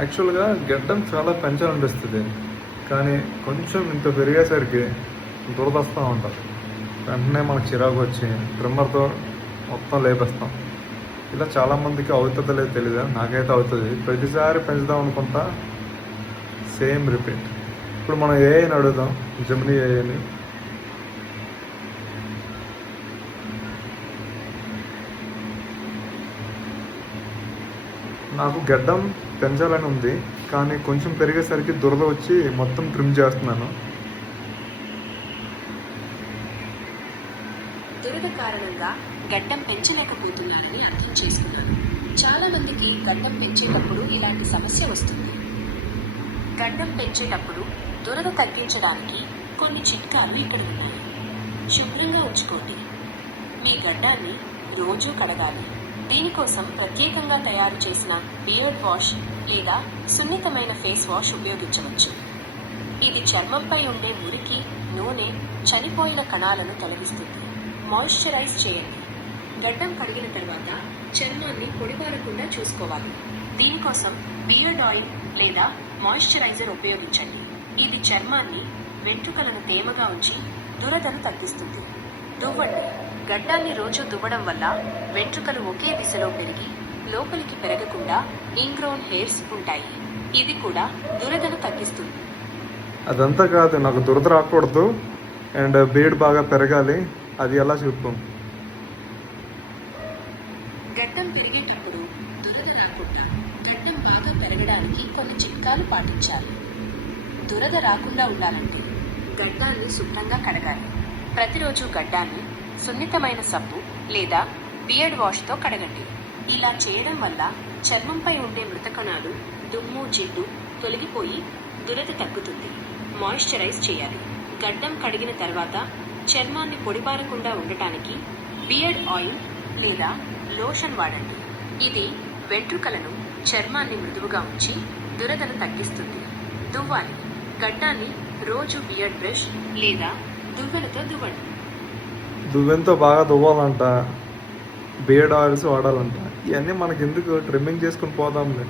యాక్చువల్గా గడ్డం చాలా పెంచాలనిపిస్తుంది, కానీ కొంచెం ఇంత పెరిగేసరికి దురదొస్తూ ఉంటుంది. వెంటనే మనకు చిరాకు వచ్చి ట్రిమ్మర్తో మొత్తం లేపేస్తాం. ఇలా చాలామందికి అవుతుందో లేదో తెలీదు, నాకైతే అవుతుంది. ప్రతిసారి పెంచుదాం అనుకుంటా, సేమ్ రిపీట్. ఇప్పుడు మనం ఏఐని అడుగుదాం, జెమినీ ఏఐని. నాకు గడ్డం పెంచాలని ఉంది, కానీ కొంచెం పెరిగేసరికి దురద వచ్చి మొత్తం ట్రిమ్ చేస్తున్నాను. దురద కారణంగా గడ్డం పెంచలేకపోతున్నారని అర్థం చేసుకున్నాను. చాలా మందికి గడ్డం పెంచేటప్పుడు ఇలాంటి సమస్య వస్తుంది. గడ్డం పెంచేటప్పుడు దురద తగ్గించడానికి కొన్ని చిట్కాలు ఇక్కడ ఉన్నాయి. శుభ్రంగా ఉంచుకోండి. మీ గడ్డాన్ని రోజూ కడగాలి. దీనికోసం ప్రత్యేకంగా తయారు చేసిన బియర్డ్ వాష్ లేదా సున్నితమైన ఫేస్ వాష్ ఉపయోగించవచ్చు. ఇది చర్మంపై ఉండే మురికి, నూనె, చనిపోయిన కణాలను తొలగిస్తుంది. మాయిశ్చరైజ్ చేయండి. గడ్డం కడిగిన తర్వాత చర్మాన్ని పొడిబారకుండా చూసుకోవాలి. దీనికోసం బియర్డ్ ఆయిల్ లేదా మాయిశ్చరైజర్ ఉపయోగించండి. ఇది చర్మాన్ని, వెంట్రుకలను తేమగా ఉంచి దురదను తగ్గిస్తుంది. దువ్వండి. గడ్డాన్ని రోజు దువ్వడం వల్ల వెంట్రుకలు ఒకే దిశలో పెరిగి లోపలికి పెరగకుండా ఇంగ్రోన్ హెయిర్స్ ఉంటాయి. ఇది కూడా దురదను తగ్గిస్తుంది. అదంతా కాదు, నాకు దురద రాకూడదు అండ్ బీడ్ బాగా పెరగాలి. అది ఎలా చెప్పు? గడ్డం పెరిగేటప్పుడు దురద రాకుండా గడ్డం బాగా పెరగడానికి కొన్ని చిట్కాలు పాటించాలి. దురద రాకుండా ఉండాలంటే గడ్డాన్ని శుభ్రంగా కడగాలి. ప్రతిరోజు గడ్డాన్ని సున్నితమైన సబ్బు లేదా బియర్డ్ వాష్తో కడగండి. ఇలా చేయడం వల్ల చర్మంపై ఉండే మృత కణాలు, దుమ్ము, జిడ్డు తొలగిపోయి దురద తగ్గుతుంది. మాయిశ్చరైజ్ చేయాలి. గడ్డం కడిగిన తర్వాత చర్మాన్ని పొడిబారకుండా ఉండటానికి బియర్డ్ ఆయిల్ లేదా లోషన్ వాడండి. ఇది వెంట్రుకలను, చర్మాన్ని మృదువుగా ఉంచి దురదను తగ్గిస్తుంది. దువ్వాలి. గడ్డాన్ని రోజు బియర్డ్ బ్రష్ లేదా దువ్వెనతో దువ్వండి. దువ్వెనతో బాగా దువ్వాలంట, బియర్డ్ ఆయిల్స్ వాడాలంట. ఇవన్నీ మనకి ఎందుకు, ట్రిమ్మింగ్ చేసుకుని పోదాంలే.